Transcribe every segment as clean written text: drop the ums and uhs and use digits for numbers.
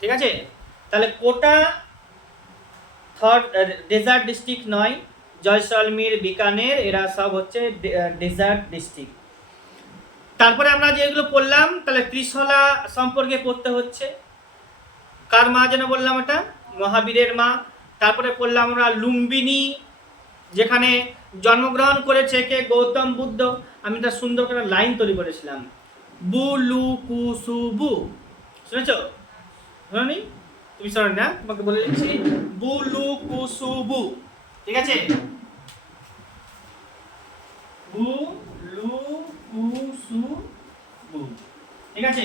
ঠিক আছে, তাহলে কোটা থর ডেজার্ট ডিস্ট্রিক্ট নয়, জয়সলমীর, বিকানের এরা সব হচ্ছে ডেজার্ট ডিস্ট্রিক্ট। তারপরে আমরা যেগুলো পড়লাম, তাহলে ত্রিশলা সম্পর্কে পড়তে হচ্ছে। কার মা যেন বললাম, এটা মহাবীরের মা। তারপরে পড়লাম আমরা লুম্বিনী, যেখানে জন্মগ্রহণ করেছে কে, গৌতম বুদ্ধ। আমি তার সুন্দর করে লাইন তৈরি করেছিলাম, বু লু কু সু বু। শুনেছ? শুনি? তুমি শোনো না, তোমাকে বলে দিচ্ছি, বু লু কু সু বু। ঠিক আছে, বু লু কু সু বু। ঠিক আছে,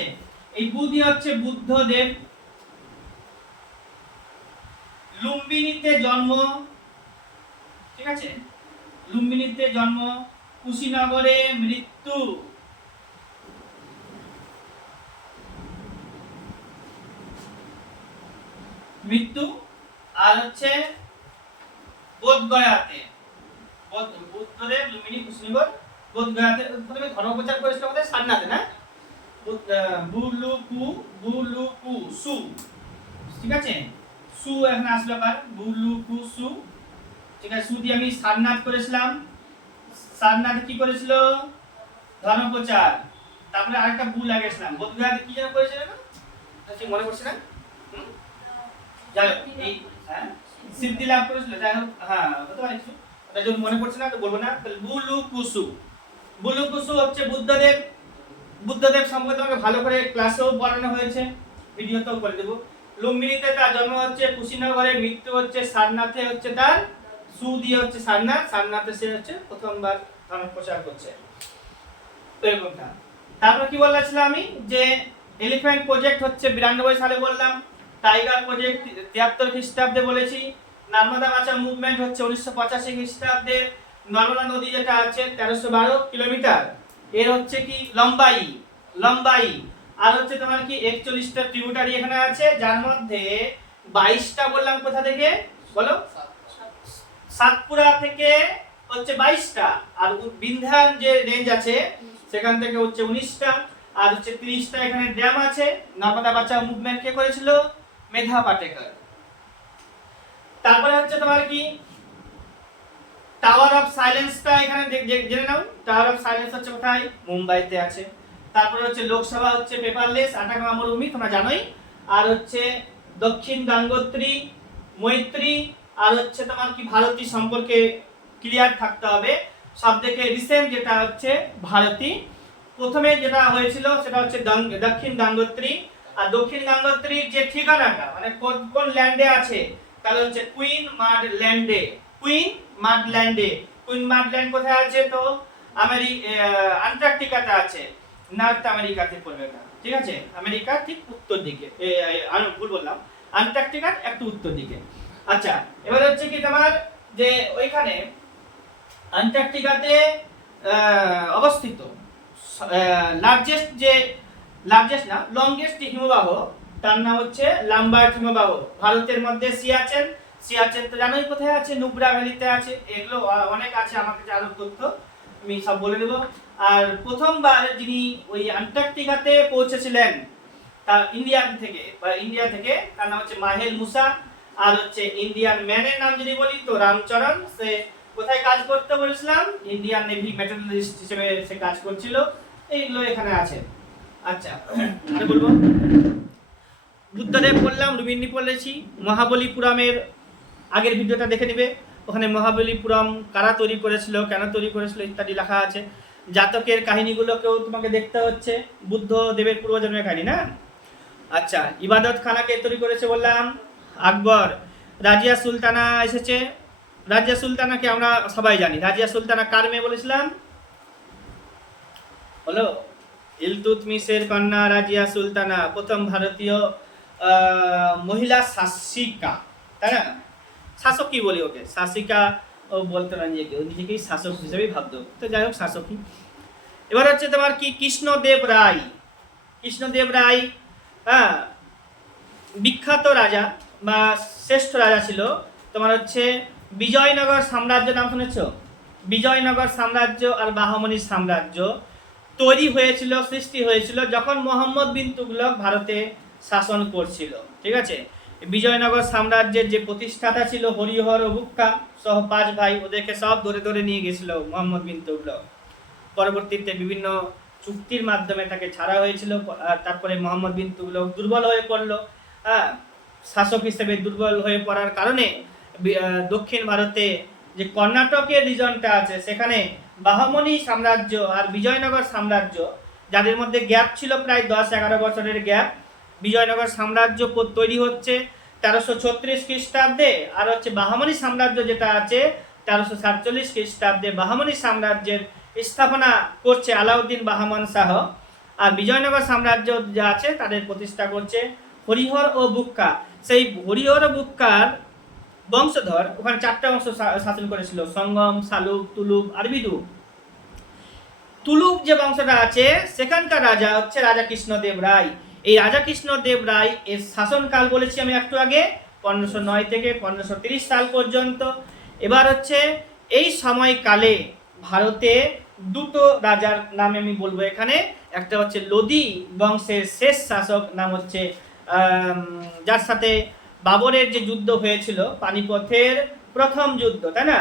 এই বু দিয়ে হচ্ছে বুদ্ধদেব। লুম্বিনীতে জন্ম। ঠিক আছে, লুম্বিনীতে জন্ম, কুশীনগরে মৃত্যু। মৃত্যু আর হচ্ছে বোধগয়াতে। বুদ্ধদেব, লুম্বিনী, কুশীনগর, বোধগয়াতে। প্রথমে ধর্মপ্রচার করেছিল আমাদের সারনাথে, না? বুলুকু, বুলুকু সু। ঠিক আছে, সু এখানে আসবে আবার, বুলুকু সু। ঠিক আছে, সু দিয়ে আমি সারনাথ করেছিলাম। সারনাথ কি করেছিল? ধর্মপ্রচার। তারপরে আরেকটা ভুল লাগিয়েছিলাম, বোধগয়াতে কি যেন করেছিল না, ঠিক মনে পড়ছে না। যাই হোক, এই হ্যাঁ সিদ্ধি লাভ করেছিল, যাই হোক, হ্যাঁ হতে পারে কিছু, ওটা যদি মনে পড়ছে না তো বলবো না। তাহলে বুলুকুসু, বুলুকুসু হচ্ছে বুদ্ধদেব। বুদ্ধদেব সম্পর্কে তোমাকে ভালো করে ক্লাসেও বলানো হয়েছে, ভিডিওতেও করে দেবো। লুম্বিনীতে তার জন্ম হচ্ছে, কুশীনগরে মৃত্যু হচ্ছে, সারনাথে হচ্ছে তার, সু দিয়ে হচ্ছে সারনাথ, সারনাথে সে হচ্ছে প্রথমবার ধর্ম প্রচার করছে। এরকমটা। তারপর কি বলেছিলাম আমি, যে এলিফ্যান্ট প্রজেক্ট হচ্ছে 92 সালে বললাম, টাইগার প্রজেক্ট 73 খ্রিস্টাব্দে বলেছি, নর্মদা বাঁচাও মুভমেন্ট হচ্ছে 1985 খ্রিস্টাব্দে। নর্মদা নদী যেটা আছে 1312 কিলোমিটার, এর হচ্ছে কি লম্বাই, লম্বাই। আর হচ্ছে তোমার কি 41টা ট্রিবিউটারি এখানে আছে, যার মধ্যে 22টা বললাম কোথা থেকে বলো, সাতপুরা থেকে হচ্ছে 22টা, আর বিন্ধ্যান যে রেঞ্জ আছে সেখান থেকে হচ্ছে 19টা, আর হচ্ছে 30টা এখানে ড্যাম আছে। নর্মদা বাঁচাও মুভমেন্ট কে করেছিল? মেধা পাটেকর। তারপরে হচ্ছে তোমার কি টাওয়ার অফ সাইলেন্সটা এখানে জেনে নাও। টাওয়ার অফ সাইলেন্স হচ্ছে কোথায়? মুম্বাইতে আছে। তারপরে হচ্ছে লোকসভা হচ্ছে পেপারলেস, আটাকামা মরুভূমি, তোমরা জানোই। আর হচ্ছে দক্ষিণ গাঙ্গোত্রী, মৈত্রী, আর হচ্ছে তোমার কি ভারতী সম্পর্কে ক্লিয়ার থাকতে হবে। সবথেকে রিসেন্ট যেটা হচ্ছে ভারতী। প্রথমে যেটা হয়েছিল সেটা হচ্ছে দক্ষিণ গাঙ্গোত্রী। আর দক্ষিণ গাঙ্গোত্রীর যে ঠিকানাটা মানে কোন ল্যান্ডে আছে, তাহলে হচ্ছে কুইন মাড ল্যান্ডে। কুইন মাড ল্যান্ডে। কুইন মাড ল্যান্ড কোথায় আছে? তো আন্টার্কটিকাতে আছে, নর্থ আমেরিকাতে পড়বে না। ঠিক আছে, আমেরিকার ঠিক উত্তর দিকে, আমি ভুল বললাম, আন্টার্কটিকার একটু উত্তর দিকে। আচ্ছা, এবার হচ্ছে কি তোমার যে ওইখানে আন্টার্কটিকাতে অবস্থিত লার্জেস্ট না, লংগেস্ট হিমবাহ, তার নাম হচ্ছে লাম্বার্ট হিমবাহ। ভারতের মধ্যে সিয়াচেন, সিয়াচেন তো জানোই কোথায় আছে, নুব্রা ভ্যালিতে আছে। এগুলো অনেক আছে, আমার কাছে আরো তথ্য আমি সব বলে দেবো। আর প্রথমবার যিনি ওই আন্টার্কটিকাতে পৌঁছেছিলেন তা ইন্ডিয়া থেকে তার নাম হচ্ছে মাহেল মুসা। আর হচ্ছে ইন্ডিয়ান ম্যানের নাম যদি বলি তো রামচরণ। সে কোথায় কাজ করতে বলেছিলাম? ইন্ডিয়ান নেভি মেট্রোলজিস্ট হিসেবে সে কাজ করছিল। এইগুলো এখানে আছে। আচ্ছা, আর বলবো বুদ্ধদেব বললাম, লুম্বিনী বলেছি, মহাবলীপুরমের আগের ভিডিওটা দেখে নিবে, ওখানে মহাবলীপুরম কারা তৈরি করেছিল, কেন তৈরি করেছিল ইত্যাদি লেখা আছে। জাতকের কাহিনীগুলোকেও তোমাকে দেখতে হচ্ছে, বুদ্ধদেবের পূর্বজন্মের কাহিনী, না? আচ্ছা, ইবাদত খানাকে তৈরি করেছে বললাম আকবর। রাজিয়া সুলতানা এসেছে। রাজিয়া সুলতানাকে আমরা সবাই জানি। রাজিয়া সুলতানা কার মেয়ে বলেছিলাম? হলো ইলতুৎমিশের কন্যা রাজিয়া সুলতানা, প্রথম ভারতীয় মহিলা শাসিকা, তাই না? শাসক কি বলি ওকে, শাসিকা ও বলতো না নিজেকে, নিজেকেই শাসক হিসেবেই ভাবতো। তো যাই হোক, শাসকই। এবার হচ্ছে তোমার কি কৃষ্ণদেব রায়। কৃষ্ণদেব রায়, হ্যাঁ, বিখ্যাত রাজা বা শ্রেষ্ঠ রাজা ছিল। তোমার হচ্ছে বিজয়নগর সাম্রাজ্য নাম শুনেছ? বিজয়নগর সাম্রাজ্য আর বাহমনি সাম্রাজ্য তৈরি হয়েছিল, সৃষ্টি হয়েছিল যখন মোহাম্মদ বিন তুগলক ভারতে শাসন করছিল। ঠিক আছে, বিজয়নগর সাম্রাজ্যের যে প্রতিষ্ঠাতা ছিল হরিহর ও বুক্কা সহ 5 ভাই, ওদেরকে সব ধরে ধরে নিয়ে গেছিল মোহাম্মদ বিন তুগলক। পরবর্তীতে বিভিন্ন চুক্তির মাধ্যমে তাকে ছাড়া হয়েছিল। আর তারপরে মোহাম্মদ বিন তুগলক দুর্বল হয়ে পড়লো। হ্যাঁ, শাসক হিসেবে দুর্বল হয়ে পড়ার কারণে দক্ষিণ ভারতে যে কর্ণাটকের রিজনটা আছে সেখানে বাহমনি সাম্রাজ্য আর বিজয়নগর সাম্রাজ্য, যাদের মধ্যে গ্যাপ ছিল প্রায় 10-11 বছরের গ্যাপ, বিজয়নগর সাম্রাজ্য তৈরি হচ্ছে 1336 খ্রিস্টাব্দে, আর হচ্ছে বাহমনি সাম্রাজ্য যেটা আছে 1347 খ্রিস্টাব্দে বাহমনি সাম্রাজ্যের স্থাপনা করছে আলাউদ্দিন বাহমান শাহ। আর বিজয়নগর সাম্রাজ্য যা আছে তাদের প্রতিষ্ঠা করছে হরিহর ও বুক্কা। সেই হরিহর ও বুক্কার বংশধর ওখানে 4টা বংশ শাসন করেছিল, সঙ্গম, শালুক, তুলুক আর বিদু। তুলুক যে বংশটা আছে সেখানকার রাজা হচ্ছে রাজা কৃষ্ণদেব রায়। এই রাজা কৃষ্ণদেব রায় এর শাসনকাল বলেছি আমি একটু আগে 1509 থেকে 1530 সাল পর্যন্ত। এবার হচ্ছে এই সময়কালে ভারতে দুটো রাজার নাম আমি বলবো এখানে। একটা হচ্ছে লোদি বংশের শেষ শাসক, নাম হচ্ছে যার সাথে বাবরের যে যুদ্ধ হয়েছিল পানিপথের প্রথম যুদ্ধ, তাই না,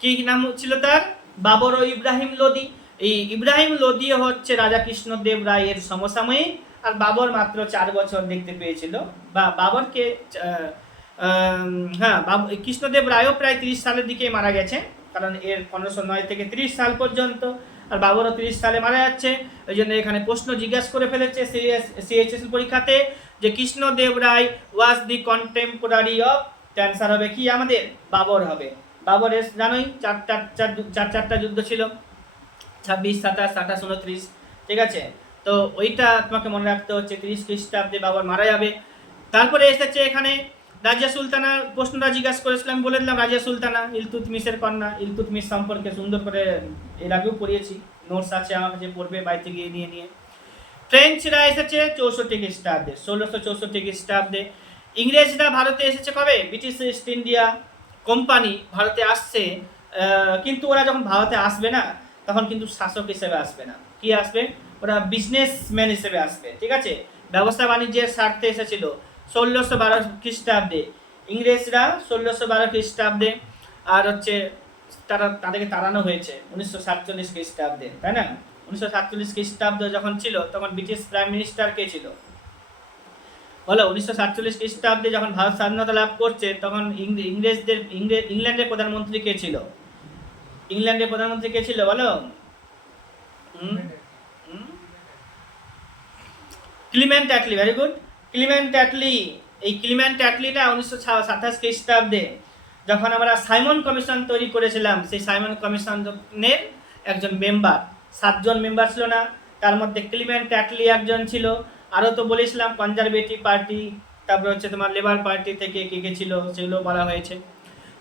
কি নাম ছিল তার? বাবর ও ইব্রাহিম লোদি। এই ইব্রাহিম লোদি হচ্ছে রাজা কৃষ্ণদেব রায়ের সমসাময়িক, আর বাবর মাত্র 4 বছর দেখতে পেয়েছিল। বা বাবরকে হ্যাঁ, কৃষ্ণদেব রায়ও প্রায় 30 সালের দিকে মারা গেছে, কারণ এর 1509 থেকে 30 সাল পর্যন্ত, আর বাবরও 30 সালে মারা যাচ্ছে। ওই জন্য এখানে প্রশ্ন জিজ্ঞাসা করে ফেলেছে সিএইচএসএল পরীক্ষাতে যে কৃষ্ণদেব রায় ওয়াজ দি কন্টেম্পোরারি অফ, অ্যান্সার হবে কি আমাদের? বাবর হবে। বাবরের জানোই চারটা যুদ্ধ ছিল, 26, 27, 28, 29। ঠিক আছে, তো ওইটা তোমাকে মনে রাখতে হচ্ছে। 30 খ্রিস্টাব্দে বাবর মারা যাবে। তারপরে এসেছে এখানে রাজিয়া সুলতানার প্রশ্নটা জিজ্ঞাসা করেছিলাম, বলে দিলাম রাজিয়া সুলতানা ইলতুৎমিশের কন্যা। ইলতুৎমিশ সম্পর্কে সুন্দর করে এর আগেও পড়িয়েছি, নোটস আছে আমার কাছে, পড়বে বাড়িতে গিয়ে নিয়ে। ফ্রেঞ্চরা এসেছে 64 খ্রিস্টাব্দে, 1664 খ্রিস্টাব্দে। ইংরেজরা ভারতে এসেছে কবে? ব্রিটিশ ইস্ট ইন্ডিয়া কোম্পানি ভারতে আসছে, কিন্তু ওরা যখন ভারতে আসবে না তখন কিন্তু শাসক হিসেবে আসবে না। কি আসবে? ওরা বিজনেসম্যান হিসেবে আসবে। ঠিক আছে, ব্যবসা বাণিজ্যের স্বার্থে এসেছিল 1612 খ্রিস্টাব্দে ইংরেজরা, 1612 খ্রিস্টাব্দে। আর হচ্ছে তাদেরকে তাড়ানো হয়েছে 1947 খ্রিস্টাব্দে, তাই না? 1947 খ্রিস্টাব্দ যখন ছিল তখন ব্রিটিশ প্রাইম মিনিস্টার কে ছিল বলো? 1947 খ্রিস্টাব্দে যখন ভারত স্বাধীনতা লাভ করছে তখন ইংল্যান্ডের প্রধানমন্ত্রী কে ছিল? ইংল্যান্ডের প্রধানমন্ত্রী কে ছিল বলো? Clement Attlee. Very good, Clement Attlee. এই ক্লিমেন্ট অ্যাটলিটা 1927 খ্রিস্টাব্দে যখন আমরা সাইমন কমিশন তৈরি করেছিলাম, সেই সাইমন কমিশনের একজন মেম্বার, 7 জন মেম্বার ছিল না, তার মধ্যে ক্লিমেন্ট অ্যাটলি একজন ছিল। আরও তো বলেছিলাম কনজারভেটিভ পার্টি, তারপরে হচ্ছে তোমার লেবার পার্টি থেকে কে কে ছিল সেগুলো বলা হয়েছে,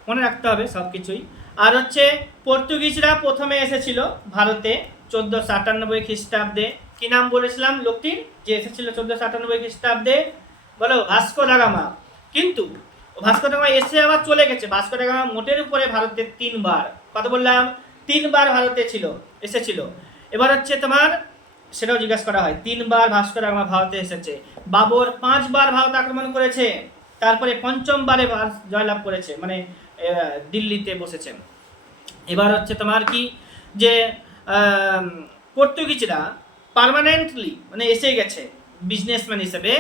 মনে রাখতে হবে সব কিছুই। আর হচ্ছে পর্তুগিজরা প্রথমে এসেছিল ভারতে 1498 খ্রিস্টাব্দে। কি নাম বলেছিলাম লোকটির যে এসেছিল 1498 খ্রিস্টাব্দে? বলো, ভাস্কো দা গামা। কিন্তু ভাস্কো দা গামা এসে আবার চলে গেছে। ভাস্কো দা গামা মোটের উপরে ভারতে 3 বার, কত বললাম? 3 বার ভারতে এসেছিল। এবার হচ্ছে তোমার সেটাও জিজ্ঞাসা করা হয়, 3 বার ভাস্কো দা গামা ভারতে এসেছে। বাবর 5 বার ভারত আক্রমণ করেছে, তারপরে 5ম বারে জয়লাভ করেছে, মানে দিল্লিতে বসেছে। এবার হচ্ছে তোমার কি যে পর্তুগিজরা পার্মানেন্টলি মানে এসে গেছে বিজনেসম্যান হিসেবে,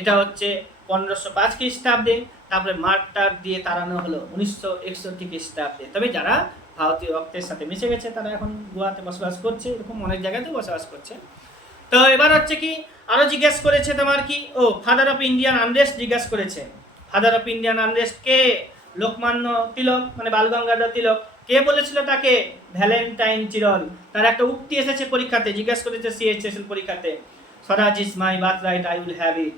এটা হচ্ছে 1505 খ্রিস্টাব্দে। তারপরে মার্টার দিয়ে তাড়ানো হলো 1961 খ্রিস্টাব্দে। তবে যারা ভারতীয় রক্তের সাথে মিশে গেছে তারা এখন গোয়াতে বসবাস করছে, এরকম অনেক জায়গাতেও বসবাস করছে। তো এবার হচ্ছে কি আরো জিজ্ঞেস করেছে তোমার কি, ফাদার অফ ইন্ডিয়ান আনরেস্ট জিজ্ঞাসা করেছে। ফাদার অফ ইন্ডিয়ান আনরেস্ট কে? লোকমান্য তিলক, মানে বালগঙ্গাধর তিলক। কে বলেছিল তাকে? Valentine Chirol. তার একটা উক্তি এসেছে পরীক্ষাতে, জিজ্ঞাসা করেছে সিএইচএসএল পরীক্ষাতে, Swaraj is my birthright, I will have it.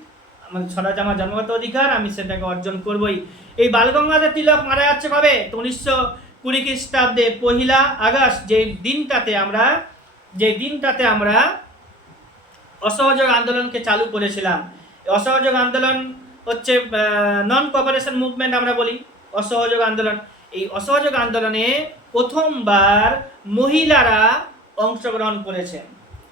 মানে স্বরাজ আমার জন্মগত অধিকার, আমি সেটাকে অর্জন করবই। এই বালগঙ্গাধর তিলক মারা যাচ্ছে কবে? তো 1920 খ্রিস্টাব্দে 1 আগস্ট, যে দিনটাতে আমরা অসহযোগ আন্দোলনকে চালু করেছিলাম। অসহযোগ আন্দোলন হচ্ছে নন কোঅপারেশন মুভমেন্ট আমরা বলি, অসহযোগ আন্দোলন। এই অসহযোগ আন্দোলনে প্রথমবার মহিলারা অংশগ্রহণ করেছেন।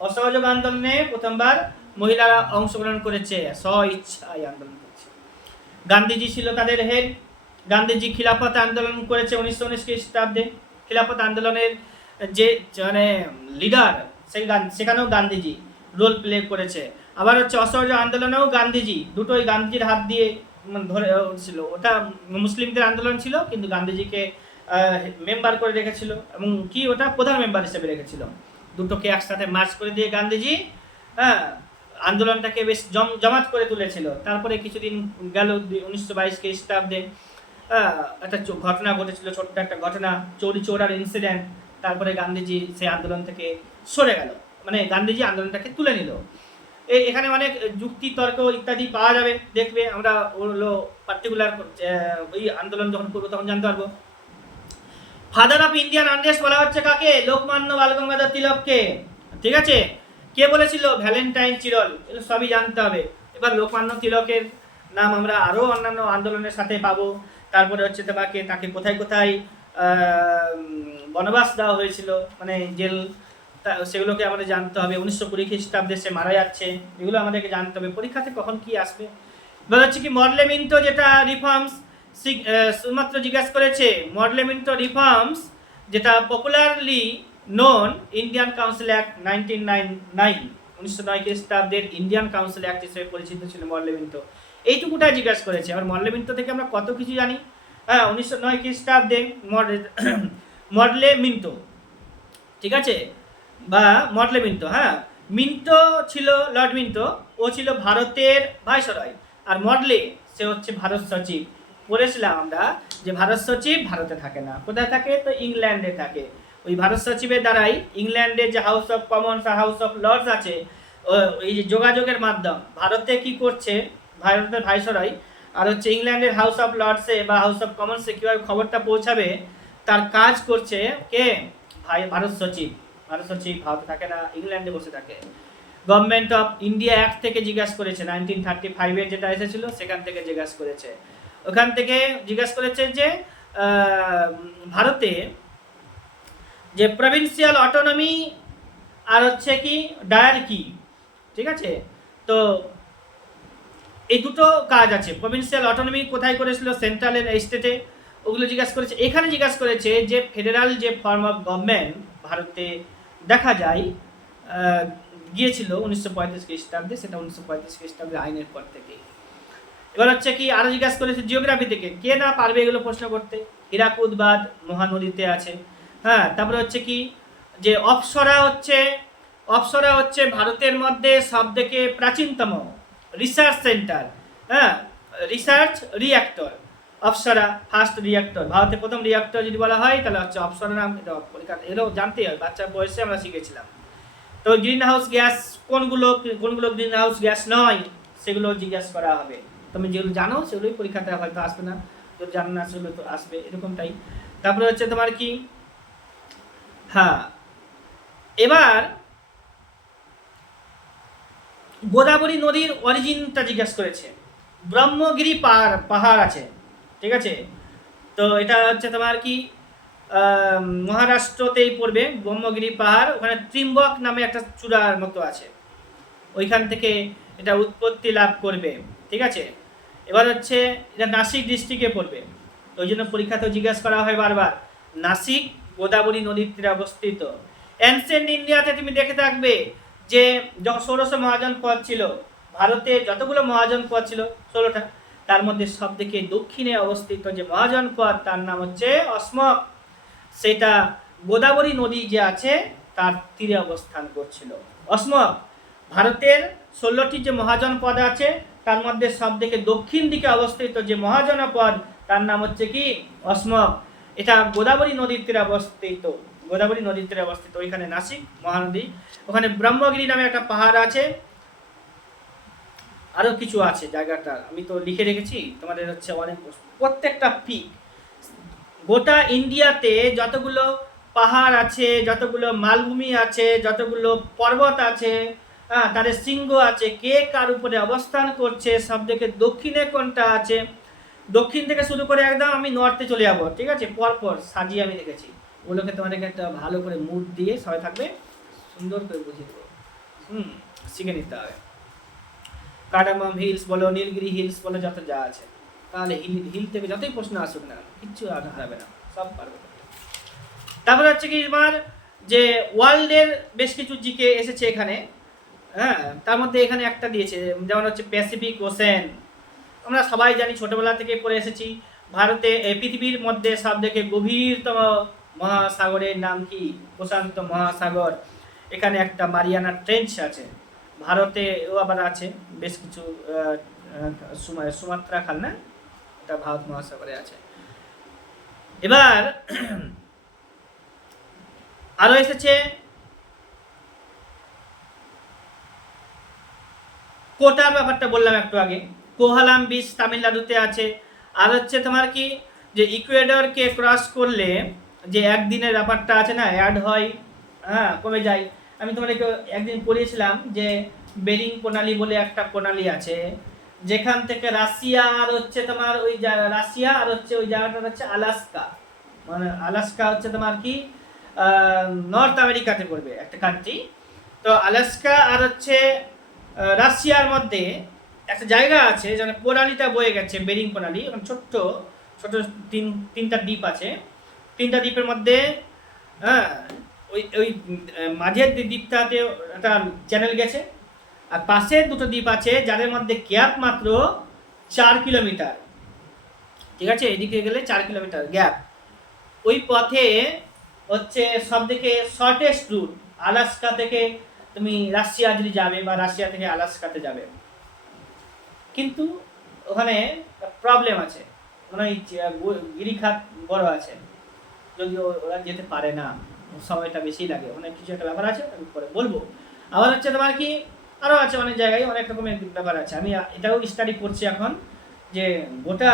অসহযোগ আন্দোলনে প্রথমবার মহিলারা অংশগ্রহণ করেছে, স্ব ইচ্ছায় আন্দোলন করেছে। গান্ধীজি ছিল তাদের হেড। গান্ধীজি খিলাফত আন্দোলন করেছে 1919 খ্রিস্টাব্দে। খিলাফত আন্দোলনের যে মানে লিডার, সেখানেও গান্ধীজি রোল প্লে করেছে। আবার হচ্ছে অসহযোগ আন্দোলনেও গান্ধীজি, দুটোই গান্ধীজির হাত দিয়ে ধরে ছিল। ওটা মুসলিমদের আন্দোলন ছিল, কিন্তু গান্ধীজিকে মেম্বার করে রেখেছিল, এবং কি ওটা প্রধান মেম্বার হিসেবে রেখেছিল। দুটোকে একসাথে মার্চ করে দিয়ে গান্ধীজি হ্যাঁ আন্দোলনটাকে বেশ জমাট করে তুলেছিল। তারপরে কিছুদিন গেল 1922 খ্রিস্টাব্দে একটা ঘটনা ঘটেছিল, ছোট্ট একটা ঘটনা, চৌরি চৌরার ইনসিডেন্ট। তারপরে গান্ধীজি সেই আন্দোলন থেকে সরে গেল, মানে গান্ধীজি আন্দোলনটাকে তুলে নিল। এখানে অনেক যুক্তি তর্ক ইত্যাদি পাওয়া যাবে, দেখবে আমরা ওগুলো পার্টিকুলার ওই আন্দোলন যখন করবো তখন জানতে পারবো। ফাদার অফ ইন্ডিয়ান আনরেস্ট বলা হচ্ছে কাকে? লোকমান্য বালগঙ্গাধর তিলককে। ঠিক আছে, কে বলেছিল? ভ্যালেন্টাইন চিরল। এগুলো সবই জানতে হবে। এবার লোকমান্য তিলকের নাম আমরা আরও অন্যান্য আন্দোলনের সাথে পাবো। তারপরে হচ্ছে তাকে কোথায় কোথায় বনবাস দেওয়া হয়েছিল, মানে জেল, সেগুলোকে আমাদের জানতে হবে। 1920 খ্রিস্টাব্দে সে মারা যাচ্ছে, এগুলো আমাদেরকে জানতে হবে। পরীক্ষাতে কখন কি আসবে? এবার হচ্ছে কি মডেলে মিন্টো, যেটা রিফর্মস শুধুমাত্র জিজ্ঞাসা করেছে। মডেলে মিন্টো রিফর্মস, যেটা popularly known Indian council act 1909, 1909 খ্রিস্টাব্দের ইন্ডিয়ান কাউন্সিল অ্যাক্ট হিসেবে পরিচিত ছিল মডেলে মিন্টো। এইটুকুটাই জিজ্ঞাসা করেছে। আবার মডেলে মিন্টো থেকে আমরা কত কিছু জানি। 1909 খ্রিস্টাব্দে মডেলে মিন্টো, ঠিক আছে, বা মডেলে মিন্টো। মিন্টো ছিল লর্ড মিন্টো, ও ছিল ভারতের ভাইসরয়। আর মডেলে সে হচ্ছে ভারত সচিব। বলেছিলাম আমরা যে ভারত সচিব ভারতে থাকে না, কোথায় থাকে? তো ইংল্যান্ডে থাকে। ওই ভারত সচিবের দ্বারাই ইংল্যান্ডের যে হাউস অফ কমন্স আর হাউস অফ লর্ডস আছে, এই যে যোগাযোগের মাধ্যম, ভারতে কি করছে ভারতের ভাইসরয়, আর হচ্ছে ইংল্যান্ডের হাউস অফ লর্ডসে বা হাউস অফ কমন্সে কীভাবে খবরটা পৌঁছাবে, তার কাজ করছে কে? ভারত সচিব। ভারত সচিব ভারতে থাকে না, ইংল্যান্ডে বসে থাকে। গভর্নমেন্ট অফ ইন্ডিয়া অ্যাক্ট থেকে জিজ্ঞাসা করেছে, 1935-এর যেটা এসেছিল সেখান থেকে জিজ্ঞাসা করেছে। ওখান থেকে জিজ্ঞাসা করেছে যে ভারতে যে প্রভিন্সিয়াল অটোনমি আর হচ্ছে কি ডায়ার কি, ঠিক আছে। তো এই দুটো কাজ আছে। প্রভিন্সিয়াল অটোনমি কোথায় করেছিল? সেন্ট্রাল স্টেটে, ওগুলো জিজ্ঞাসা করেছে। এখানে জিজ্ঞাসা করেছে যে ফেডারাল যে ফর্ম অফ গভর্নমেন্ট ভারতে দেখা যায় গিয়েছিল 1935 খ্রিস্টাব্দে, সেটা 1935 খ্রিস্টাব্দে আইনের পর থেকে। এবার হচ্ছে কি আরো জিজ্ঞাসা করেছে জিওগ্রাফি থেকে। কে না পারবে এগুলো প্রশ্ন করতে? হীরাকুদ বাঁধ মহানদীতে আছে। তারপরে হচ্ছে কি যে অপ্সরা হচ্ছে ভারতের মধ্যে সবথেকে প্রাচীনতম রিসার্চ সেন্টার, রিসার্চ রিঅ্যাক্টর। অপ্সরা ফার্স্ট রিঅ্যাক্টর, ভারতের প্রথম রিঅ্যাক্টর যদি বলা হয় তাহলে হচ্ছে অপ্সরা নাম। এটা পরীক্ষা এগুলো জানতেই হয়, বাচ্চার বয়সে আমরা শিখেছিলাম। তো গ্রিন হাউস গ্যাস কোনগুলো গ্রিন হাউস গ্যাস নয়, সেগুলো জিজ্ঞাসা করা হবে। তুমি যেগুলো জানো সেগুলোই পরীক্ষাতে হয়তো আসবে না, যদি জানো না সেগুলো তো আসবে, এরকমটাই। তারপরে হচ্ছে তোমার কি এবার গোদাবরী নদীর অরিজিনটা জিজ্ঞাসা করেছে। ব্রহ্মগিরি পাহাড় আছে, ঠিক আছে। তো এটা হচ্ছে তোমার কি মহারাষ্ট্রতেই পড়বে ব্রহ্মগিরি পাহাড়। ওখানে ত্রিম্বক নামে একটা চূড়ার মতো আছে, ওইখান থেকে এটা উৎপত্তি লাভ করবে, ঠিক আছে। এবার হচ্ছে এটা নাসিক ডিস্ট্রিক্টে পড়বে, ওই জন্য পরীক্ষাতেও জিজ্ঞাসা করা হয় বারবার। নাসিক গোদাবরী নদীর তীরে অবস্থিত। অ্যানসেন্ট ইন্ডিয়াতে তুমি দেখে থাকবে যে যখন 1600 মহাজন পদ ছিল, ভারতে যতগুলো মহাজন পদ ছিল 16টা, তার মধ্যে সব থেকে দক্ষিণে অবস্থিত যে মহাজন পদ তার নাম হচ্ছে অসমক। সেটা গোদাবরী নদী যে আছে তার তীরে অবস্থান করছিল। অসমক ভারতের 16টি যে মহাজন পদ আছে তার মধ্যে সব থেকে দক্ষিণ দিকে অবস্থিত যে মহাজন পদ তার নাম হচ্ছে কি অসমক। এটা গোদাবরী নদীর তীরে অবস্থিত, গোদাবরী নদীর তীরে অবস্থিত। ওইখানে নাসিক মহানদী, ওখানে ব্রহ্মগিরি নামে একটা পাহাড় আছে, আরো কিছু আছে। জায়গাটা আমি তো লিখে রেখেছি, তোমাদের হচ্ছে অনেক প্রত্যেকটা পিক। গোটা ইন্ডিয়াতে যতগুলো পাহাড় আছে, যতগুলো মালভূমি আছে, যতগুলো পর্বত আছে, তাদের শৃঙ্গ আছে, কে কার উপরে অবস্থান করছে, সব থেকে দক্ষিণে কোনটা আছে, দক্ষিণ থেকে শুরু করে একদম আমি নর্থে চলে যাবো, ঠিক আছে। পরপর সাজিয়ে আমি রেখেছি, ওগুলোকে তোমাদেরকে একটা ভালো করে মুড দিয়ে সবাই থাকবে, সুন্দর করে বুঝিয়ে দেবো, শিখে নিতে হবে। কার্ডামম হিলস বলো, নীলগিরি হিলস বলো, যত যা আছে, তাহলে হিল থেকে যতই প্রশ্ন আসুক না কিচ্ছু হারাবে না, সব পারবে। তারপরে হচ্ছে কি তোমার যে ওয়ার্ল্ডের বেশ কিছু জিকে এসেছে এখানে, হ্যাঁ, তার মধ্যে এখানে একটা দিয়েছে, যেমন হচ্ছে প্যাসিফিক ওশেন। আমরা সবাই জানি, ছোটবেলা থেকে পড়ে এসেছি, ভারতে পৃথিবীর মধ্যে সব থেকে গভীরতম মহাসাগরের নাম কি? প্রশান্ত মহাসাগর। এখানে একটা মারিয়ানা ট্রেঞ্চ আছে, ভারতেও আবার আছে বেশ কিছু, সুমাত্রা খাল না, এটা ভারত মহাসাগরে আছে। এবার আরো এসেছে কোটার ব্যাপারটা বললাম একটু আগে, কোহালাম বিচ তামিলনাড়ুতে আছে। আর হচ্ছে তোমার কি যে ইকুয়েডরকে ক্রস করলে যে একদিনের ব্যাপারটা আছে না, অ্যাড হয়, হ্যাঁ, কমে যায়। আমি তোমাদেরকে একদিন পড়িয়েছিলাম যে বেরিং প্রণালী বলে একটা প্রণালী আছে, যেখান থেকে রাশিয়া আর হচ্ছে তোমার ওই রাশিয়া আর হচ্ছে ওই জায়গাটা হচ্ছে আলাস্কা, মানে আলাস্কা হচ্ছে তোমার কি নর্থ আমেরিকাতে পড়বে একটা কান্ট্রি। তো আলাস্কা আর হচ্ছে রাশিয়ার মধ্যে একটা জায়গা আছে যেখানে প্রণালীটা বয়ে গেছে, বেরিং প্রণালী। ছোট্ট ছোট তিনটা দ্বীপ আছে, তিনটা দ্বীপের মধ্যে, হ্যাঁ, ওই ওই মাঝের দ্বীপটাতে একটা চ্যানেল গেছে, আর পাশে দুটো দ্বীপ আছে যাদের মধ্যে গ্যাপ মাত্র 4 কিলোমিটার, ঠিক আছে, এদিকে গেলে 4 কিলোমিটার গ্যাপ। ওই পথে হচ্ছে সব থেকে শর্টেস্ট রুট, আলাস্কা থেকে তুমি রাশিয়া যদি যাবে বা রাশিয়া থেকে আলাস্কাতে যাবে, কিন্তু ওখানে প্রবলেম আছে, মানে গিরিখাত বড় আছে, যদিও ওরা যেতে পারে না, সময়টা বেশি লাগে, অনেক কিছু একটা ব্যাপার আছে, আমি পরে বলবো। আবার হচ্ছে তোমার কি আরও আছে অনেক জায়গায় অনেক রকমের ব্যাপার আছে, আমি এটাও স্টাডি করছি এখন, যে গোটা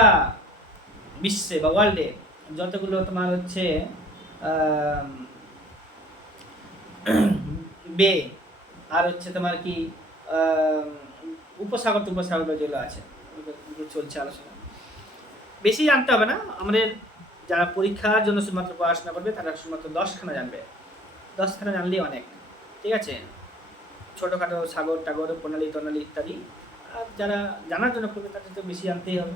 বিশ্বে বা ওয়ার্ল্ডে যতগুলো তোমার হচ্ছে বে আর হচ্ছে তোমার কি উপসাগর যেগুলো আছে, চলছে আলোচনা, বেশি জানতে হবে না। আমাদের যারা পরীক্ষার জন্য শুধুমাত্র পড়াশোনা করবে তারা শুধুমাত্র 10খানা জানবে, 10খানা জানলেই অনেক, ঠিক আছে। ছোটোখাটো সাগর টাগর প্রণালী টনালী ইত্যাদি, আর যারা জানার জন্য করবে তাদের তো বেশি জানতেই হবে।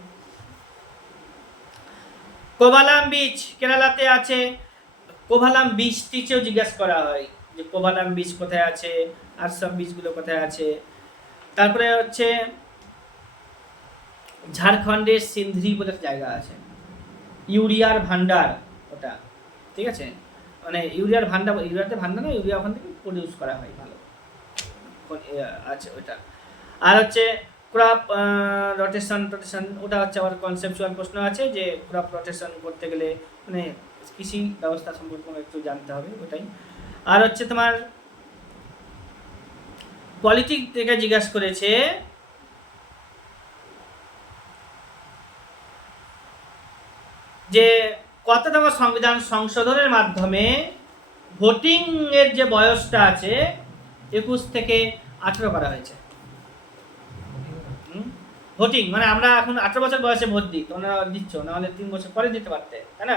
কোভালাম বিচ কেরালাতে আছে, কোভালাম বিচটিকেও জিজ্ঞাসা করা হয় যে কোভালাম বিচ কোথায় আছে, আর সব বিচগুলো কোথায় আছে। তারপরে হচ্ছে ঝাড়খণ্ডের সিন্ধি বলে জায়গা আছে, ইউরিয়ার ভান্ডার ওটা, ঠিক আছে, মানে ইউরিয়ার ভান্ডার, ইউরিয়াতে ভান্ডার না, ইউরিয়া ওখান থেকে প্রডিউস করা হয় ভালো আছে ওটা। আর হচ্ছে ক্রপ রোটেশন ওটা হচ্ছে আবার কনসেপচুয়াল প্রশ্ন আছে, যে ক্রপ রোটেশন করতে গেলে মানে কৃষি ব্যবস্থা সম্পর্কে একটু জানতে হবে ওটাই। আর হচ্ছে তোমার পলিটিক্স থেকে জিজ্ঞাসা করেছে যে কততম সংবিধান সংশোধনের মাধ্যমে ভোটিং এর যে বয়সটা আছে 21 থেকে 18 করা হয়েছে। ভোটিং মানে আমরা এখন 18 বছর বয়সে ভোট দিই, তোমরা দিচ্ছ, নাহলে 3 বছর পরে দিতে পারতে, তাই না?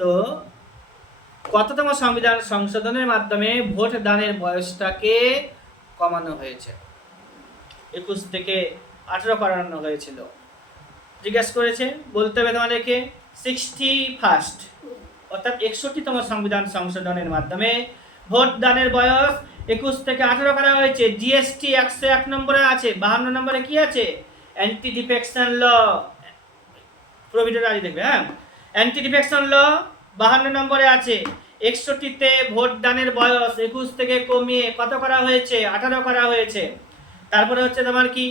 তো কততম সংবিধান সংশোধনের মাধ্যমে ভোট দানের বয়সটাকে কমানো হয়েছে, 21 থেকে 18 করানো হয়েছিল, জিজ্ঞাসা করেছে। বলতে হবে তোমাদেরকে 61st অর্থাৎ 61তম সংবিধান সংশোধনের মাধ্যমে ভোট দানের বয়স 21 থেকে 18 করা হয়েছে। জিএসটি 101 নম্বরে আছে, 52 নম্বরে কি আছে? অ্যান্টি ডিফেকশন ল, প্রভিডেন্ট আজ দেখবে, হ্যাঁ, অ্যান্টি ডিফেকশন ল 52 নম্বরে আছে। 61তে ভোট দানের বয়স 21 থেকে কমিয়ে কত করা হয়েছে? 18 করা হয়েছে। তারপরে হচ্ছে তোমার কি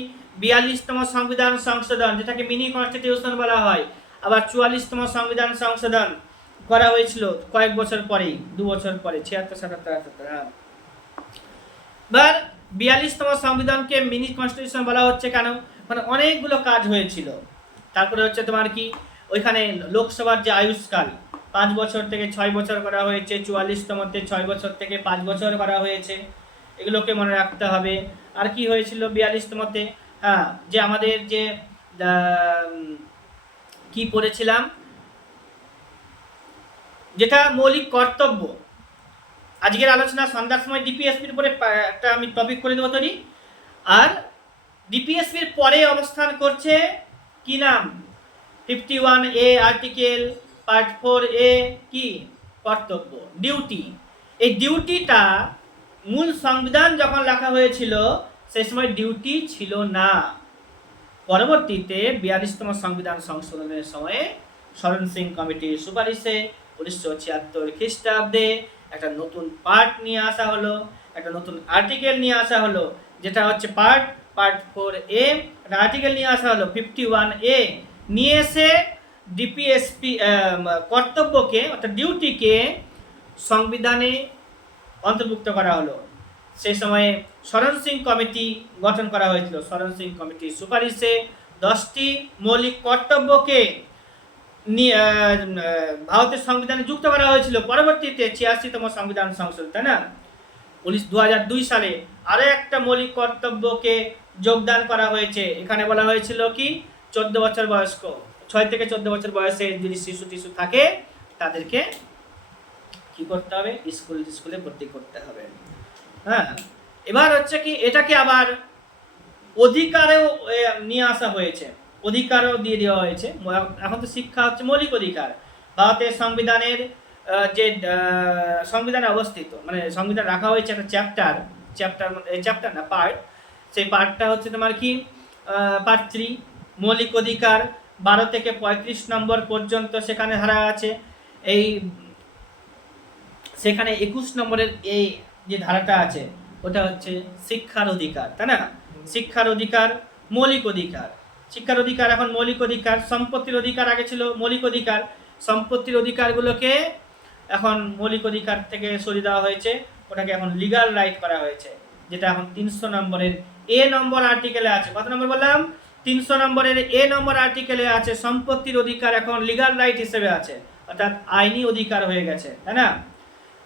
42তম সংবিধান সংশোধন, যেটাকে মিনি কনস্টিটিউশন বলা হয়, আবার 44তম সংবিধান সংশোধন করা হয়েছিল কয়েক বছর পরেই, 2 বছর পরে, 76, 77, 78, হ্যাঁ। এবার 42তম সংবিধানকে মিনি কনস্টিটিউশন বলা হচ্ছে কেন? মানে অনেকগুলো কাজ হয়েছিল। তারপরে হচ্ছে তোমার কি ওইখানে লোকসভার যে আয়ুষ্কাল 5 বছর থেকে 6 বছর করা হয়েছে, 44তমতে 6 বছর থেকে 5 বছর করা হয়েছে, এগুলোকে মনে রাখতে হবে। আর কি হয়েছিল 42তমতে? হ্যাঁ, যে আমাদের যে কি পড়েছিলাম, যেটা মৌলিক কর্তব্য, আজকের আলোচনা সন্ধ্যার সময় ডিপিএসপির উপরে একটা আমি টপিক করে দেবো তৈরি। আর ডিপিএসপির পরে অবস্থান করছে কি নাম? 51A আর্টিকেল পার্ট 4A কি? কর্তব্য, ডিউটি। এই ডিউটিটা মূল সংবিধান যখন লেখা হয়েছিল সেই সময় ডিউটি ছিল না। পরবর্তীতে 42তম সংবিধান সংশোধনের সময়ে শরণ সিং কমিটির সুপারিশে 1976 খ্রিস্টাব্দে একটা নতুন পার্ট নিয়ে আসা হলো, একটা নতুন আর্টিকেল নিয়ে আসা হলো, যেটা হচ্ছে পার্ট 4A। একটা আর্টিকেল নিয়ে আসা হলো 51A, নিয়ে এসে ডিপিএসপি কর্তব্যকে অর্থাৎ ডিউটিকে সংবিধানে অন্তর্ভুক্ত করা হলো। সেই সময়ে শরণ সিং কমিটি গঠন করা হয়েছিল। শরণ সিং কমিটির সুপারিশে 10টি মৌলিক কর্তব্যকে ভারতের সংবিধানে যুক্ত করা হয়েছিল। পরবর্তীতে 86তম সংবিধান সংশোধন, তাই না, 2002 সালে আরো একটা মৌলিক কর্তব্যকে যোগদান করা হয়েছে। এখানে বলা হয়েছিল কি 14 বছর বয়স্ক, 6 থেকে 14 বছর বয়সে যদি শিশু টিশু থাকে তাদেরকে কি করতে হবে? স্কুলে ভর্তি করতে হবে। হ্যাঁ, এবার হচ্ছে কি এটাকে আবার অধিকারেও নিয়ে আসা হয়েছে, অধিকারও দিয়ে দেওয়া হয়েছে। এখন তো শিক্ষা হচ্ছে মৌলিক অধিকার। ভারতের সংবিধানের যে সংবিধানে অবস্থিত, মানে সংবিধান রাখা হয়েছে একটা চ্যাপ্টার না পার্ট, সেই পার্টটা হচ্ছে তোমার কি পার্ট 3 মৌলিক অধিকার। 12 থেকে 35 নম্বর পর্যন্ত সেখানে ধারা আছে। এই সেখানে 21 নম্বরের এই যে ধারাটা আছে ওটা হচ্ছে শিক্ষার অধিকার, তাই না? শিক্ষার অধিকার মৌলিক অধিকার, শিক্ষার অধিকার এখন মৌলিক অধিকার। সম্পত্তির অধিকার আগে ছিল মৌলিক অধিকার, সম্পত্তির অধিকারগুলোকে এখন মৌলিক অধিকার থেকে সরিয়ে দেওয়া হয়েছে, ওটাকে এখন লিগাল রাইট করা হয়েছে, যেটা এখন 300 নম্বরের এ নম্বর আর্টিকেলে আছে। কত নম্বর বললাম? 300 নম্বরের এ নম্বর আর্টিকেলে আছে সম্পত্তির অধিকার এখন লিগাল রাইট হিসেবে আছে, অর্থাৎ আইনি অধিকার হয়ে গেছে, তাই না?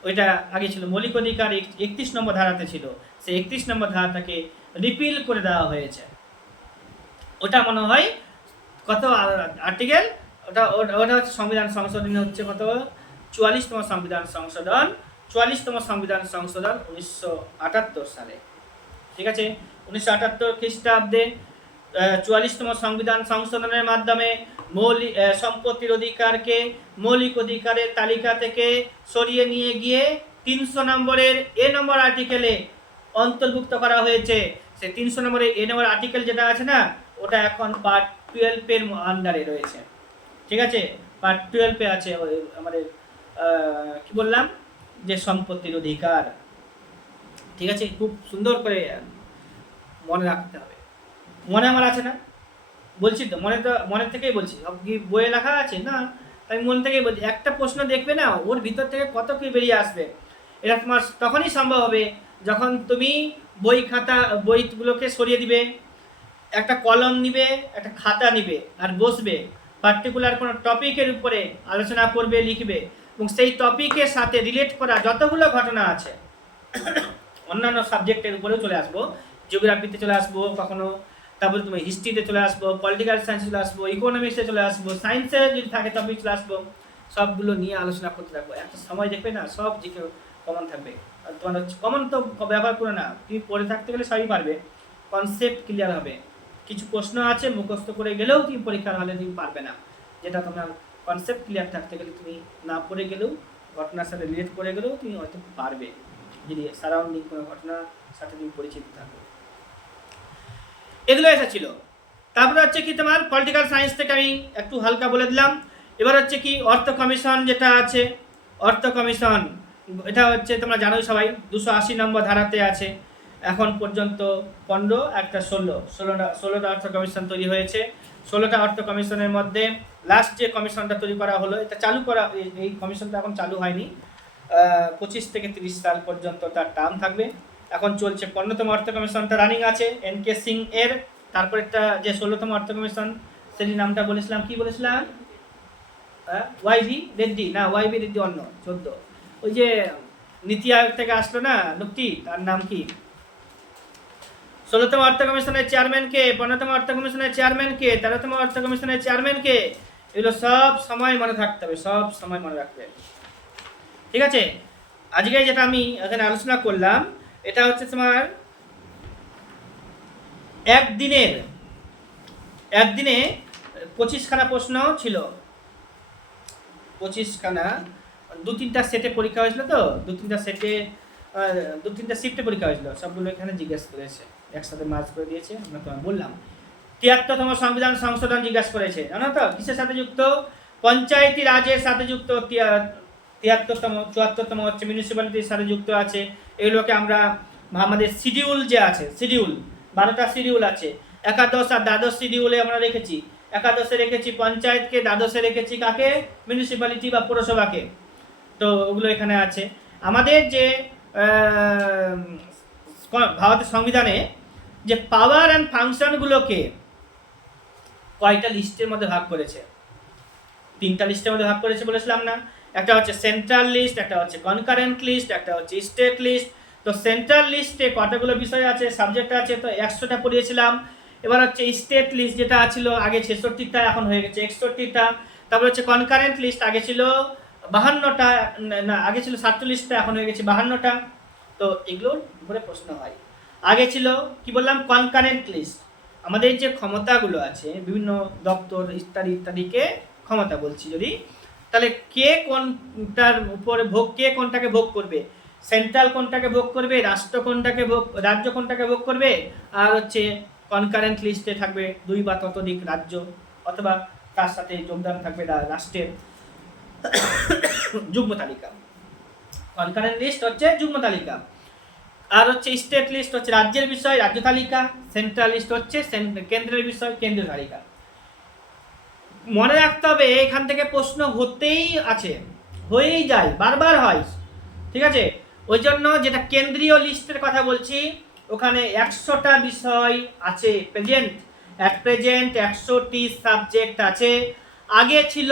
ওইটা আগে ছিল মৌলিক অধিকার 31 নম্বর ধারাতে ছিল, সেই 31 নম্বর ধারাটাকে রিপিল করে দেওয়া হয়েছে। ওটা মনে হয় কত আর্টিকেল, ওটা হচ্ছে সংবিধান সংশোধনী হচ্ছে কত 44তম সংবিধান সংশোধন, 44তম সংবিধান সংশোধন 1978 সালে। ঠিক আছে, 1978 খ্রিস্টাব্দে 44তম সংবিধান সংশোধনের মাধ্যমে মৌলিক সম্পত্তির অধিকারকে মৌলিক অধিকারের তালিকা থেকে সরিয়ে নিয়ে গিয়ে 300 নম্বরের এ নম্বর আর্টিকেলে অন্তর্ভুক্ত করা হয়েছে। সেই 300 নম্বরের এ নম্বর আর্টিকেল যেটা আছে না, ওটা এখন পার্ট 12 এর আন্ডারে রয়েছে। ঠিক আছে, পার্ট 12 আছে আমাদের কি বললাম যে সম্পত্তির অধিকার। ঠিক আছে, খুব সুন্দর করে মনে রাখতে হবে। মনে আমার আছে না? বলছি তো মনে থেকেই বলছি, সব কি বইয়ে লেখা আছে না, তাই মন থেকেই বলছি। একটা প্রশ্ন দেখবে না, ওর ভিতর থেকে কত কি বেরিয়ে আসবে, এটা তোমার তখনই সম্ভব হবে যখন তুমি বইগুলোকে সরিয়ে দিবে, একটা কলম নিবে, একটা খাতা নিবে আর বসবে, পার্টিকুলার কোনো টপিকের উপরে আলোচনা করবে, লিখবে, এবং সেই টপিকের সাথে রিলেট করা যতগুলো ঘটনা আছে অন্যান্য সাবজেক্টের উপরেও চলে আসবো, জিওগ্রাফিতে চলে আসবো কখনো, তারপরে তুমি হিস্ট্রিতে চলে আসবো, পলিটিক্যাল সায়েন্সে চলে আসবো, ইকোনমিক্সে চলে আসবো, সায়েন্সে যদি থাকে টপিক চলে আসবো, সবগুলো নিয়ে আলোচনা করতে থাকবো। একটা সময় দেখবে না সব যে কেউ কমন থাকবে। আর তোমার হচ্ছে কমন তো ব্যবহার করে না, তুমি পড়ে থাকতে গেলে সবই পারবে, কনসেপ্ট ক্লিয়ার হবে। কিছু প্রশ্ন আছে মুখস্থ করে গেলেও তুমি পরীক্ষার হলে তুমি পারবে না, যেটা তোমার কনসেপ্ট ক্লিয়ার থাকতে গেলে তুমি না পড়ে গেলেও, ঘটনার সাথে রিলেট করে গেলেও তুমি হয়তো পারবে, যদি সারাউন্ডিং কোনো ঘটনার সাথে তুমি পরিচিত থাকো। এগুলো এসেছিল। তারপরে হচ্ছে কি তোমার পলিটিক্যাল সায়েন্স থেকে আমি একটু হালকা বলে দিলাম। এবার হচ্ছে কি অর্থ কমিশন যেটা আছে, অর্থ কমিশন এটা হচ্ছে তোমরা জানোই সবাই 280 নম্বর ধারাতে আছে। এখন পর্যন্ত 15 একটা 16টা অর্থ কমিশন তৈরি হয়েছে। 16টা অর্থ কমিশনের মধ্যে লাস্ট যে কমিশনটা তৈরি করা হলো, এটা চালু করা, এই কমিশনটা এখন চালু হয়নি, 25 থেকে 30 সাল পর্যন্ত তার টার্ম থাকবে। এখন চলছে 15তম অর্থ কমিশনটা রানিং আছে এনকে সিং এর। তারপরেরটা যে 16তম অর্থ কমিশন, সেই নামটা বলেছিলাম, কি বলেছিলাম, ওয়াইবি রেড্ডি, না ওয়াইবি রেড্ডি অন্য 14, ওই যে নীতি আয়োগ থেকে আসলো না লোকটি, তার নাম কি? 16তম অর্থ কমিশনের চেয়ারম্যান কে, 15তম অর্থ কমিশনের চেয়ারম্যান কে, 13তম অর্থ কমিশনের চেয়ারম্যান কে, এগুলো সব সময় মনে থাকতে হবে, সব সময় মনে রাখবে। ঠিক আছে, আজকে যেটা আমি এখানে আলোচনা করলাম এটা হচ্ছে তোমার একদিনে 25খানা প্রশ্ন ছিল, 25খানা, 2-3টা সেটে পরীক্ষা হয়েছিল, তো 2-3টা সেটে 2-3টা শিফটে পরীক্ষা হয়েছিল, সবগুলো এখানে জিজ্ঞেস করেছে, একসাথে মার্চ করে দিয়েছে। আমরা তোমায় বললাম 73তম সংবিধান সংশোধন জিজ্ঞাসা করেছে, জানো তো কিসের সাথে যুক্ত? পঞ্চায়েতি রাজের সাথে যুক্ত। 73তম, 74তম হচ্ছে মিউনিসিপ্যালিটির সাথে যুক্ত আছে। এগুলোকে আমরা আমাদের শিডিউল যে আছে, শিডিউল 12টা শিডিউল আছে, একাদশ আর দ্বাদশ শিডিউলে আমরা রেখেছি। একাদশে রেখেছি পঞ্চায়েতকে, দ্বাদশে রেখেছি কাকে? মিউনিসিপ্যালিটি বা পৌরসভাকে। তো ওগুলো এখানে আছে। আমাদের যে ভারতের সংবিধানে যে পাওয়ার অ্যান্ড ফাংশনগুলোকে কয়টা লিস্টের মধ্যে ভাগ করেছে? 3টা লিস্টের মধ্যে ভাগ করেছে বলেছিলাম না? একটা হচ্ছে সেন্ট্রাল লিস্ট, একটা হচ্ছে কনকারেন্ট লিস্ট, একটা হচ্ছে স্টেট লিস্ট। তো সেন্ট্রাল লিস্টে কতগুলো বিষয় আছে, সাবজেক্ট আছে, তো 100টা পড়িয়েছিলাম। এবার হচ্ছে স্টেট লিস্ট যেটা ছিল আগে 66টা, এখন হয়ে গেছে 61টা। তারপর হচ্ছে কনকারেন্ট লিস্ট, আগে ছিল 52টা, না আগে ছিল 47টা, এখন হয়ে গেছে 52টা। তো এগুলোর উপরে প্রশ্ন হয়। আগে ছিল কি বললাম? কনকারেন্ট লিস্ট, আমাদের যে ক্ষমতাগুলো আছে বিভিন্ন দপ্তর ইত্যাদি ইত্যাদিকে ক্ষমতা বলছি যদি, তাহলে কে কোনটার উপরে ভোগ, কে কোনটাকে ভোগ করবে, সেন্ট্রাল কোনটাকে ভোগ করবে, রাষ্ট্র কোনটাকে ভোগ, রাজ্য কোনটাকে ভোগ করবে। আর হচ্ছে কনকারেন্ট লিস্টে থাকবে 2 বা ততোধিক রাজ্য, অথবা তার সাথে যোগদান থাকবে রাষ্ট্রের যুগ্ম তালিকা। কনকারেন্ট লিস্ট হচ্ছে যুগ্ম তালিকা, আর হচ্ছে স্টেট লিস্ট হচ্ছে রাজ্যের বিষয়, রাজ্য তালিকা। সেন্ট্রাল লিস্ট হচ্ছে কেন্দ্রের বিষয়, কেন্দ্রীয় তালিকা। মনে রাখতে হবে এখান থেকে প্রশ্ন হতেই আছে, হয়েই যায়, বারবার হয়, ঠিক আছে? ওই জন্য যেটা কেন্দ্রীয় লিস্টের কথা বলছি, ওখানে 100টা বিষয় আছে প্রেজেন্ট, 100টি সাবজেক্ট আছে। আগে ছিল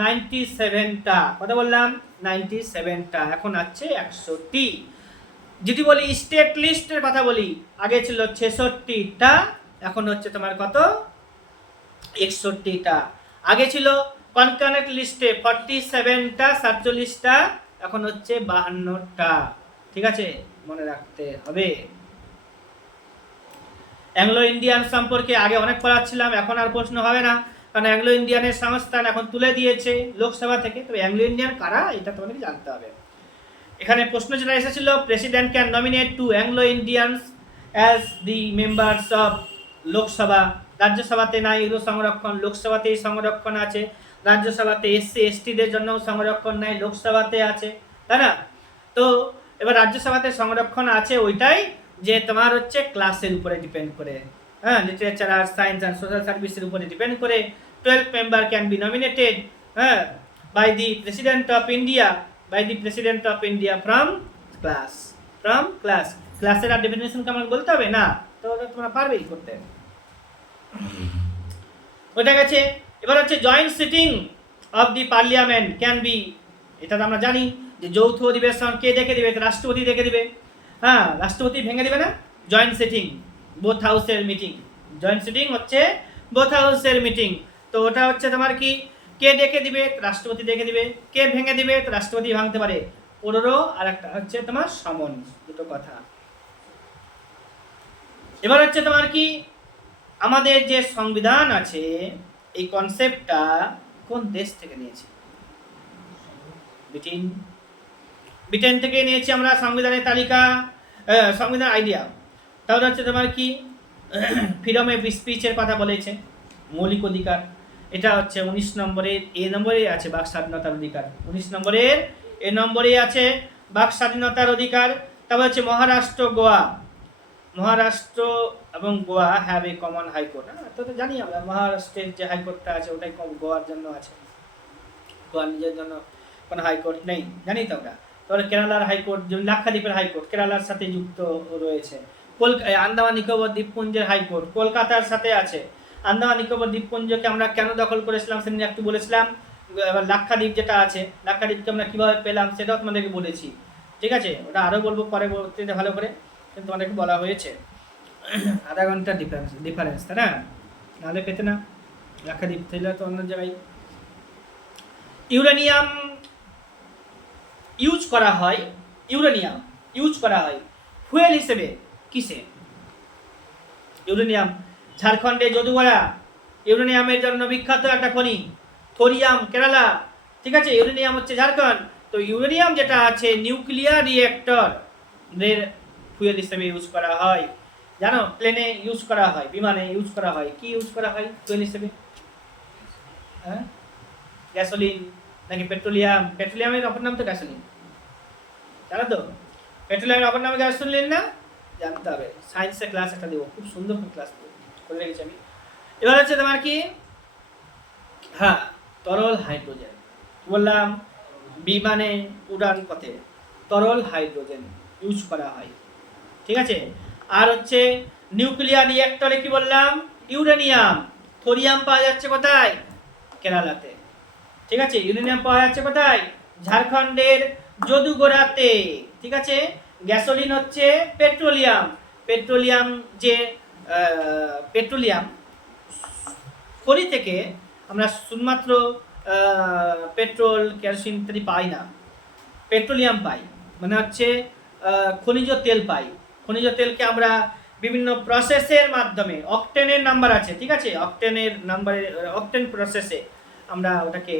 97টা, কথা বললাম 97টা, এখন আছে 100টি। যদি বলি স্টেট লিস্টের কথা বলি, আগে ছিল 66টা, এখন হচ্ছে তোমার কত? 61টা। আগে ছিল কনকারেন্ট লিস্টে 47টা, 47টা, এখন হচ্ছে 52টা। ঠিক আছে, মনে রাখতে হবে। অ্যাংলো ইন্ডিয়ান সম্পর্কে আগে অনেক পড়াচ্ছিলাম, এখন আর প্রশ্ন হবে না, কারণ অ্যাংলো ইন্ডিয়ানের সংস্থান এখন তুলে দিয়েছে লোকসভা থেকে। তবে অ্যাংলো ইন্ডিয়ান কারা এটা তোমাদেরকে জানতে হবে। এখানে প্রশ্ন যেটা এসেছিল, president can nominate 2 Anglo Indians as the members of Lok Sabha. রাজ্যসভাতে নাই এগুলো সংরক্ষণ, লোকসভাতেই সংরক্ষণ আছে। রাজ্যসভাতে এসসি এসটিদের জন্য সংরক্ষণ নাই, লোকসভাতে আছে, তাই না? তো এবার রাজ্যসভাতে সংরক্ষণ আছে ওইটাই যে তোমার হচ্ছে ক্লাসের উপরে ডিপেন্ড করে, হ্যাঁ, লিটারেচার আর সায়েন্স আর সোশ্যাল সার্ভিসের উপরে ডিপেন্ড করে। 12 মেম্বার ক্যান বি নমিনেটেড, হ্যাঁ, by the president of India, by the president of India from class, from class। ক্লাসের আর ডেফিনেশন কেমন বলতে হবে না, তো ওটা তোমরা পারবেই করতে। ওটা গেছে। এবার হচ্ছে joint sitting of the parliament can be, এটা তো আমরা জানি যে যৌথ অধিবেশন কে দেখে দিবে? রাষ্ট্রপতি দেখে দিবে, হ্যাঁ, রাষ্ট্রপতি ভেঙে দিবে না? জয়েন্ট সিটিং, বোথ হাউসের মিটিং, জয়েন্ট সিটিং হচ্ছে বোথ হাউসের মিটিং। তো ওটা হচ্ছে তোমার কি, কে ডেকে দিবে? রাষ্ট্রপতি ডেকে দিবে। কে ভেঙে দিবে? রাষ্ট্রপতি ভাঙতে পারে। ওরও আর একটা হচ্ছে তোমার সমন, দুটো কথা। এবার হচ্ছে তোমার কি, আমাদের যে সংবিধান আছে এই কনসেপ্টটা কোন দেশ থেকে নিয়েছি? ব্রিটেন, ব্রিটেন থেকে নিয়েছি আমরা সংবিধানের তালিকা, সংবিধান আইডিয়া। তাহলে হচ্ছে তোমার কি, ফ্রিডম অফ স্পিচের কথা বলেছে, মৌলিক অধিকার। এটা হচ্ছে 19 নম্বরের এ নম্বরে আছে বাক স্বাধীনতার অধিকার, 19 নম্বরের এ নম্বরে আছে বাক স্বাধীনতার অধিকার। তারপর হচ্ছে মহারাষ্ট্র, গোয়া, মহারাষ্ট্র এবং Goa have a common high court. তো জানি আমরা মহারাষ্ট্রের যে হাইকোর্টটা আছে ওটাই গোয়ার জন্য আছে, গোয়ার নিজের জন্য কোনো হাইকোর্ট নেই, জানি তো আমরা। তাহলে কেরালার হাইকোর্ট, যেমন লাক্ষাদ্বীপের হাইকোর্ট কেরালার সাথে যুক্ত রয়েছে। আন্দামান নিকোবর দ্বীপপুঞ্জের হাইকোর্ট কলকাতার সাথে আছে। আন্দামান নিকোবর দ্বীপপুঞ্জকে আমরা কেন দখল করেছিলাম সেদিন একটু বলেছিলাম। এবার লাক্ষাদ্বীপ যেটা আছে, লাক্ষাদ্বীপকে আমরা কীভাবে পেলাম সেটাও তোমাদেরকে বলেছি, ঠিক আছে? ওটা আরও বলবো পরবর্তীতে ভালো করে, কিন্তু তোমাদেরকে বলা হয়েছে। আধা ঘন্টা ডিফারেন্স, তাই না? নাহলে পেতে না, লাক্ষাদ্বীপ থেকে তো অন্য জায়গায়। ইউরেনিয়াম ইউজ করা হয়, ইউরেনিয়াম ইউজ করা হয় ফুয়েল হিসেবে কিসে? ইউরেনিয়াম ঝাড়খণ্ডে যদুগড়া ইউরেনিয়ামের জন্য বিখ্যাত একটা খনি। থোরিয়াম কেরালা, ঠিক আছে, ইউরেনিয়াম হচ্ছে ঝাড়খণ্ড। তো ইউরেনিয়াম যেটা আছে নিউক্লিয়ার রিয়েক্টর এর ফুয়েল হিসেবে ইউজ করা হয়। জানো প্লেনে ইউজ করা হয়, বিমানে ইউজ করা হয়, কি ইউজ করা হয় ফুয়েল হিসেবে? হ্যাঁ, গ্যাসোলিন নাকি পেট্রোলিয়াম? পেট্রোলিয়ামের অপর নাম তো গ্যাসোলিন, জানো তো? পেট্রোলিয়ামের অপর নাম গ্যাসোলিন না? জানতে হবে, সায়েন্সের ক্লাস একটা দেবো, খুব সুন্দর ক্লাস করে রেখেছি আমি। এবার হচ্ছে তোমার কি, হ্যাঁ, তরল হাইড্রোজেন বললাম, বিমানে উড়ান পথে তরল হাইড্রোজেন ইউজ করা হয়, ঠিক আছে। আর হচ্ছে নিউক্লিয়ার রিঅ্যাক্টরে কি বললাম, ইউরেনিয়াম। থোরিয়াম পাওয়া যাচ্ছে কোথায়? কেরালাতে, ঠিক আছে। ইউরেনিয়াম পাওয়া যাচ্ছে কোথায়? ঝাড়খণ্ডের যদুগোড়াতে, ঠিক আছে। গ্যাসোলিন হচ্ছে পেট্রোলিয়াম। পেট্রোলিয়াম যে পেট্রোলিয়াম খনি থেকে আমরা শুধুমাত্র পেট্রোল কেরোসিন ইত্যাদি পাই না, পেট্রোলিয়াম পাই, মানে হচ্ছে খনিজ তেল পাই। খনিজ তেলকে আমরা বিভিন্ন প্রসেসের মাধ্যমে, অকটেনের নাম্বার আছে, ঠিক আছে, অকটেনের নাম্বারে, অকটেন প্রসেসে আমরা ওটাকে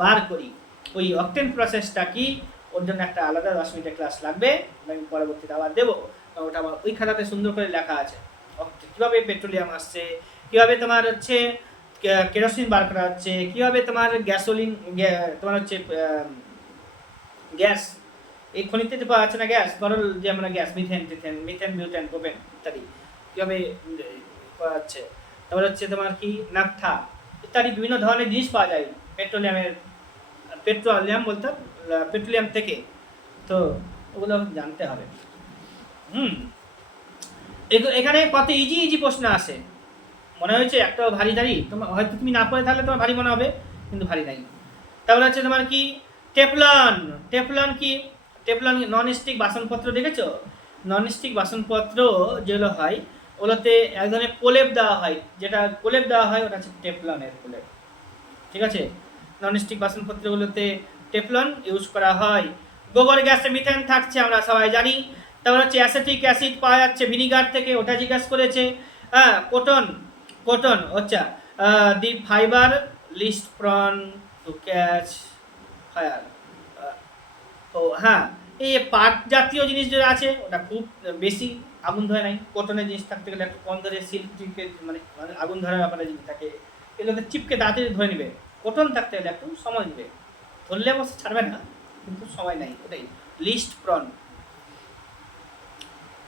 বার করি। ওই অকটেন প্রসেসটা কি, ওর জন্য একটা আলাদা 10 মিনিটের ক্লাস লাগবে, আমি পরবর্তীতে আবার দেবো। ওটা আমার ওই খাতাতে সুন্দর করে লেখা আছে, কীভাবে পেট্রোলিয়াম আসছে, কীভাবে তোমার হচ্ছে কেরোসিন বার করা হচ্ছে, কীভাবে তোমার গ্যাসোলিন, তোমার হচ্ছে গ্যাস, এই খনিতে পাওয়া যাচ্ছে না গ্যাস, তরল যে আমরা gas, methane ethane, methane butane propane ইত্যাদি কীভাবে পাওয়া যাচ্ছে। তারপর হচ্ছে তোমার কি নাফথা ইত্যাদি বিভিন্ন ধরনের জিনিস পাওয়া যায় পেট্রোলিয়ামের, পেট্রোলিয়াম বলতে পেট্রোলিয়াম থেকে। তো ওগুলো জানতে হবে। এখানে কত ইজি ইজি প্রশ্ন আসে, মনে হয়েছে একটাও ভারী ধারি, তোমার হয়তো তুমি না পড়ে থাকলে তোমার ভারী মনে হবে, কিন্তু ভারী নাই। তারপরে হচ্ছে তোমার কি টেফলন। টেফলন কি? টেফলন নন স্টিক বাসনপত্র, দেখেছো? নন স্টিক বাসনপত্র যেগুলো হয় ওগুলোতে এক ধরনের প্রলেপ দেওয়া হয়, যেটা প্রলেপ দেওয়া হয় ওটা হচ্ছে টেফলনের প্রলেপ, ঠিক আছে। নন স্টিক বাসনপত্রগুলোতে টেফলন ইউজ করা হয়। গোবর গ্যাসে মিথেন থাকছে আমরা সবাই জানি। তারপর হচ্ছে অ্যাসিটিক অ্যাসিড পাওয়া যাচ্ছে ভিনিগার থেকে, ওটা জিজ্ঞাসা করেছে। হ্যাঁ, কটন, কটন আচ্ছা, the fibre least from to catch fire. তো হ্যাঁ, এই পাট জাতীয় জিনিস যেটা আছে ওটা খুব বেশি আগুন ধরে নাই। কটনের জিনিস থাকতে গেলে একটু কম ধরে, সিল্ক টিপকে মানে আগুন ধরার ব্যাপারে জিনিস থাকে, এগুলোকে চিপকে তাড়াতাড়ি ধরে নেবে। কটন থাকতে গেলে একটু সময় নেবে, ধরলে অবশ্য ছাড়বে না, কিন্তু সময় নাই, ওটাই least prone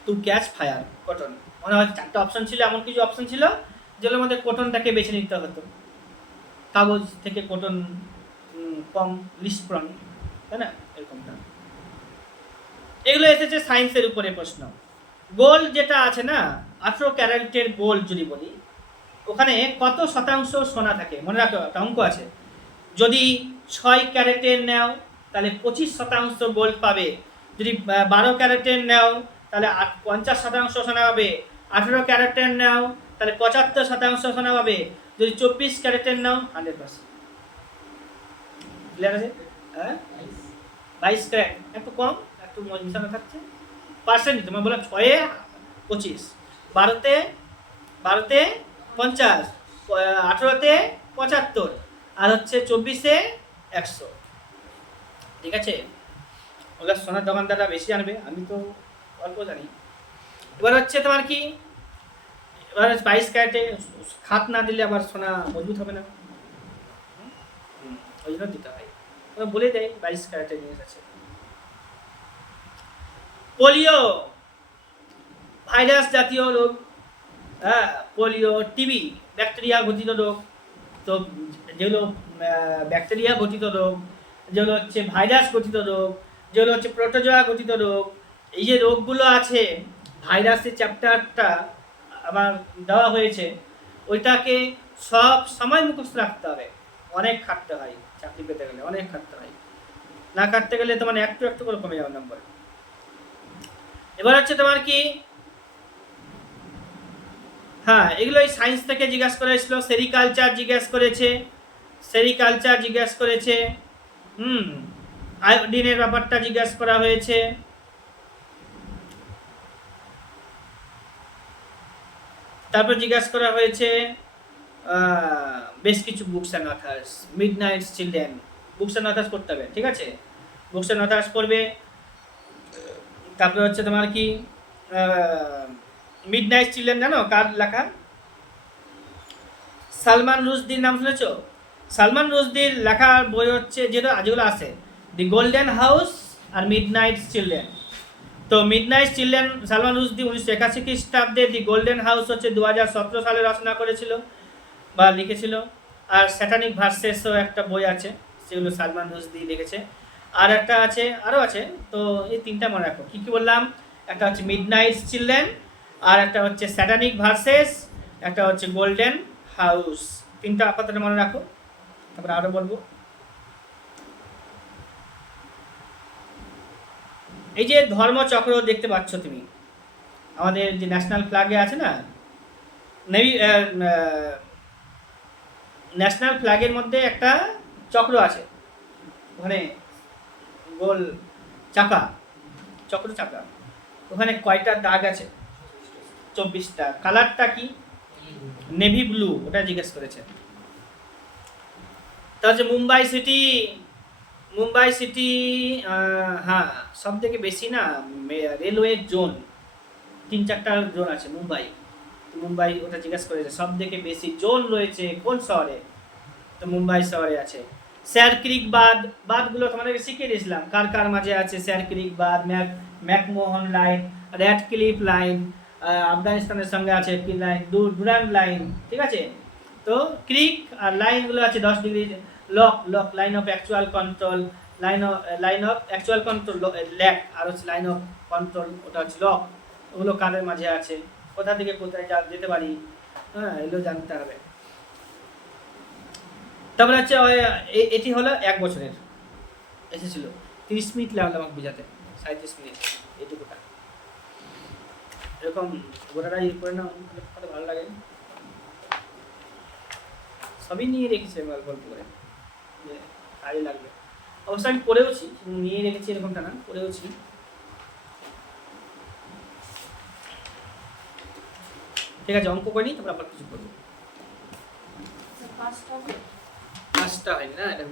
to catch fire. Cotton মনে হয় 4টা অপশন ছিল, এমন কিছু অপশন ছিল যেগুলোর মধ্যে কটনটাকে বেছে নিতে হতো। কাগজ থেকে কটন কম, লিস্ট প্রন, তাই না, এরকমটা। এগুলো এসেছে সায়েন্সের উপরে প্রশ্ন। গোল্ড যেটা আছে না, 18 ক্যারেটের গোল্ড যদি বলি, ওখানে কত শতাংশ সোনা থাকে? মনে রাখো একটা অঙ্ক আছে, যদি 6 ক্যারেটের নাও তাহলে 25% গোল্ড পাবে, যদি 12 ক্যারেটের নাও তাহলে 50% সোনা পাবে, 18 ক্যারেটের নাও তাহলে 75% সোনা পাবে, যদি 24 ক্যারেটের নাও 100%। ক্লিয়ার আছে? হ্যাঁ, 22 ক্যারেট একটু কম, একটু মিশানো থাকছে পার্সেন্ট। তোমার বললাম 6-এ 25, 12-তে 50, 18-তে 75, আর হচ্ছে 24-এ 100, ঠিক আছে। ওগুলো সোনার দোকানদাররা বেশি জানবে, আমি তো অল্প জানি। এবার হচ্ছে তোমার কি, এবার 22 ক্যারেটে খাত না দিলে আবার সোনা মজবুত হবে না, ওই জন্য দিতে হয়, বলে দেয় 22 ক্যারেটের জিনিস আছে। পোলিও ভাইরাস জাতীয় রোগ, হ্যাঁ, পোলিও, টিবি ব্যাকটেরিয়া ঘটিত রোগ। তো যেগুলো ব্যাকটেরিয়া ঘটিত রোগ, যেগুলো হচ্ছে ভাইরাস ঘটিত রোগ, যেগুলো হচ্ছে প্রোটোজোয়া ঘটিত রোগ, এই যে রোগগুলো আছে, ভাইরাসের চ্যাপ্টারটা আমার দেওয়া হয়েছে, ওইটাকে সব সময় মুখস্থ রাখতে হবে। অনেক খাটতে হয় চাকরি পেতে গেলে, অনেক খাটতে হয়, না কাটতে গেলে তোমার একটু একটু করে কমে যাবে নম্বর। এবার হচ্ছে তোমার কি, হ্যাঁ, এগুলো এই সায়েন্স থেকে জিজ্ঞাসা করেছিল। সেরিকালচার জিজ্ঞাসা করেছে, সেরিকালচার জিজ্ঞাসা করেছে, আয়োডিনের ব্যাপারটা জিজ্ঞাসা করা হয়েছে। তারপর জিজ্ঞাসা করা হয়েছে বেশ কিছু books and authors, Midnight Children, books and authors পড়তে হবে, ঠিক আছে? বুকস অ্যান্ড অথার্স পড়বে। তারপরে হচ্ছে তোমার কি মিডনাইট চিলড্রেন জানো কার লেখা? সালমান রুশদির নাম শুনেছো? সালমান রুশদির লেখা বই হচ্ছে যেগুলো আছে দি গোল্ডেন হাউস আর মিডনাইট চিলড্রেন। তো মিডনাইট চিলড্রেন সালমান রুশদি 1981 খ্রিস্টাব্দে, দি গোল্ডেন হাউস হচ্ছে 2017 সালে রচনা করেছিল বা লিখেছিল। আর স্যাটানিক ভার্সেসও একটা বই আছে, সেগুলো সালমান রুশদি লিখেছে। আর একটা আছে, আরও আছে। তো এই তিনটা মনে রাখো। কী কী বললাম? একটা হচ্ছে মিডনাইট চিলড্রেন, আর একটা হচ্ছে স্যাটানিক ভার্সেস, একটা হচ্ছে গোল্ডেন হাউস। তিনটা আপাতত মনে রাখো, তারপরে আরও বলবো। এই যে ধর্মচক্র দেখতে পাচ্ছ তুমি, আমাদের যে ন্যাশনাল ফ্ল্যাগে আছে না, নেভি ন্যাশনাল ফ্ল্যাগের মধ্যে একটা চক্র আছে, ওখানে গোল চাকা, চক্র চাকা, ওখানে কয়টা দাগ আছে? 24টা। কালারটা কি? নেভি ব্লু, ওটা জিজ্ঞেস করেছে। তার হচ্ছে মুম্বাই সিটি, হ্যাঁ, সব থেকে বেশি না রেলওয়ে জোন, 3-4টা জোন আছে মুম্বাই ওটা জিজ্ঞেস করেছে সব থেকে বেশি জোন রয়েছে কোন শহরে? তো মুম্বাই শহরে আছে। স্যার ক্রিক বাঁধগুলো তোমাদেরকে শিখিয়ে দিয়েছিলাম কার কার মাঝে আছে। স্যার ক্রিক বাঁধ, ম্যাকমোহন লাইন, র্যাড ক্লিফ লাইন, আফগানিস্তানের সঙ্গে আছে কি লাইন, ডুরান্ড লাইন, ঠিক আছে? তো ক্রিক আর লাইনগুলো আছে 10 degree, LoC line of actual control, line of actual control LAC, আর হচ্ছে লাইন অফ কন্ট্রোল, ওটা হচ্ছে লক। ওগুলো কাদের মাঝে আছে, কোথা থেকে কোথায় যেতে পারি, হ্যাঁ, এগুলো জানতে হবে। তারপরে হচ্ছে এটি হলো 1 বছরের, এসেছিল 30 মিনিট লাগলো আমাকে বোঝাতে, 37 মিনিট এইটুকুটা। এরকম গোটাটা ইয়ে করে নাও, কত ভালো লাগে। সবই নিয়ে রেখেছি আমি গল্প করে, যে কাজে লাগবে। অবশ্য আমি পড়েওছি, নিয়ে রেখেছি এরকমটা না, পড়েওছি। ঠিক আছে, অঙ্ক করিনি, তারপর আবার কিছু করবো। 5টা হয়নি না, এটা